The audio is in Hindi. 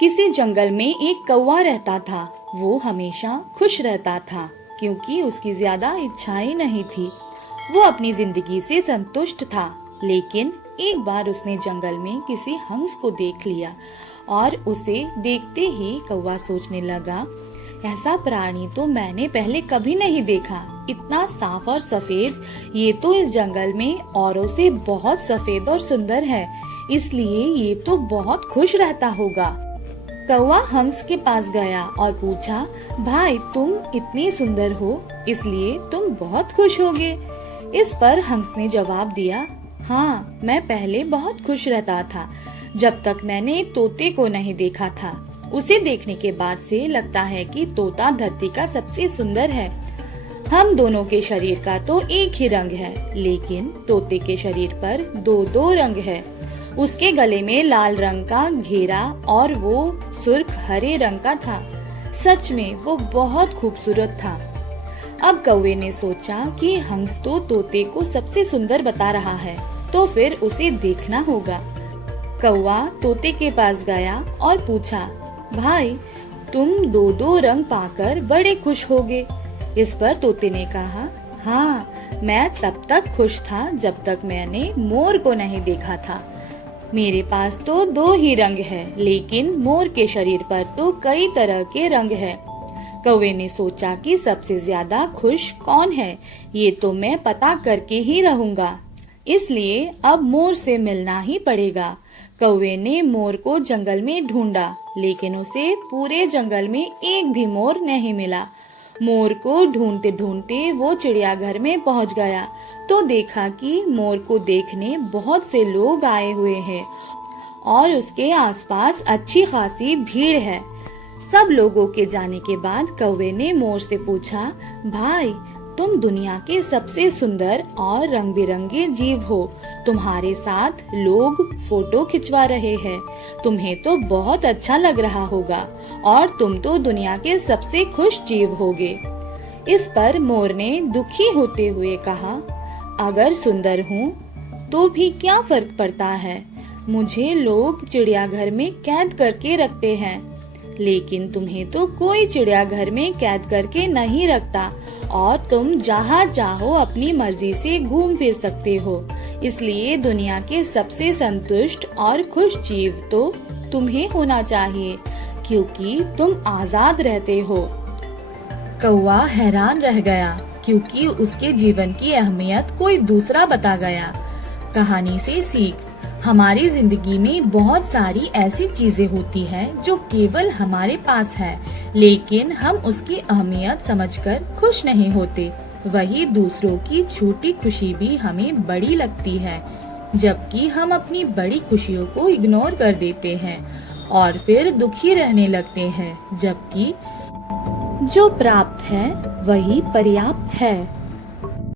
किसी जंगल में एक कौवा रहता था। वो हमेशा खुश रहता था क्योंकि उसकी ज्यादा इच्छाएं नहीं थी। वो अपनी जिंदगी से संतुष्ट था। लेकिन एक बार उसने जंगल में किसी हंस को देख लिया और उसे देखते ही कौवा सोचने लगा, ऐसा प्राणी तो मैंने पहले कभी नहीं देखा। इतना साफ और सफेद, ये तो इस जंगल में औरों से बहुत सफेद और सुंदर है, इसलिए ये तो बहुत खुश रहता होगा। कौवा हंस के पास गया और पूछा, भाई तुम इतनी सुंदर हो, इसलिए तुम बहुत खुश होगे। इस पर हंस ने जवाब दिया, हाँ, मैं पहले बहुत खुश रहता था जब तक मैंने तोते को नहीं देखा था। उसे देखने के बाद से लगता है कि तोता धरती का सबसे सुंदर है। हम दोनों के शरीर का तो एक ही रंग है, लेकिन तोते के शरीर पर दो दो रंग है। उसके गले में लाल रंग का घेरा और वो सुर्ख हरे रंग का था। सच में वो बहुत खूबसूरत था। अब कौवे ने सोचा कि हंस तो तोते को सबसे सुंदर बता रहा है, तो फिर उसे देखना होगा। कौवा तोते के पास गया और पूछा, भाई तुम दो दो रंग पाकर बड़े खुश होगे। इस पर तोते ने कहा, हाँ, मैं तब तक खुश था जब तक मैंने मोर को नहीं देखा था। मेरे पास तो दो ही रंग है, लेकिन मोर के शरीर पर तो कई तरह के रंग है। कौवे ने सोचा कि सबसे ज्यादा खुश कौन है, ये तो मैं पता करके ही रहूंगा। इसलिए अब मोर से मिलना ही पड़ेगा। कौवे ने मोर को जंगल में ढूंढा, लेकिन उसे पूरे जंगल में एक भी मोर नहीं मिला। मोर को ढूंढते ढूंढते वो चिड़ियाघर में पहुंच गया तो देखा कि मोर को देखने बहुत से लोग आए हुए हैं और उसके आसपास अच्छी खासी भीड़ है। सब लोगों के जाने के बाद कौवे ने मोर से पूछा, भाई तुम दुनिया के सबसे सुंदर और रंग बिरंगे जीव हो। तुम्हारे साथ लोग फोटो खिंचवा रहे हैं। तुम्हें तो बहुत अच्छा लग रहा होगा और तुम तो दुनिया के सबसे खुश जीव होगे। इस पर मोर ने दुखी होते हुए कहा, अगर सुंदर हूँ तो भी क्या फर्क पड़ता है, मुझे लोग चिड़ियाघर में कैद करके रखते हैं, लेकिन तुम्हें तो कोई चिड़ियाघर में कैद करके नहीं रखता और तुम जहाँ चाहो अपनी मर्जी से घूम फिर सकते हो। इसलिए दुनिया के सबसे संतुष्ट और खुश जीव तो तुम्हें होना चाहिए, क्योंकि तुम आजाद रहते हो। कौवा हैरान रह गया क्योंकि उसके जीवन की अहमियत कोई दूसरा बता गया। कहानी से सीख, हमारी जिंदगी में बहुत सारी ऐसी चीजें होती हैं जो केवल हमारे पास है, लेकिन हम उसकी अहमियत समझकर खुश नहीं होते। वही दूसरों की छोटी खुशी भी हमें बड़ी लगती है, जबकि हम अपनी बड़ी खुशियों को इग्नोर कर देते हैं और फिर दुखी रहने लगते हैं, जबकि जो प्राप्त है वही पर्याप्त है।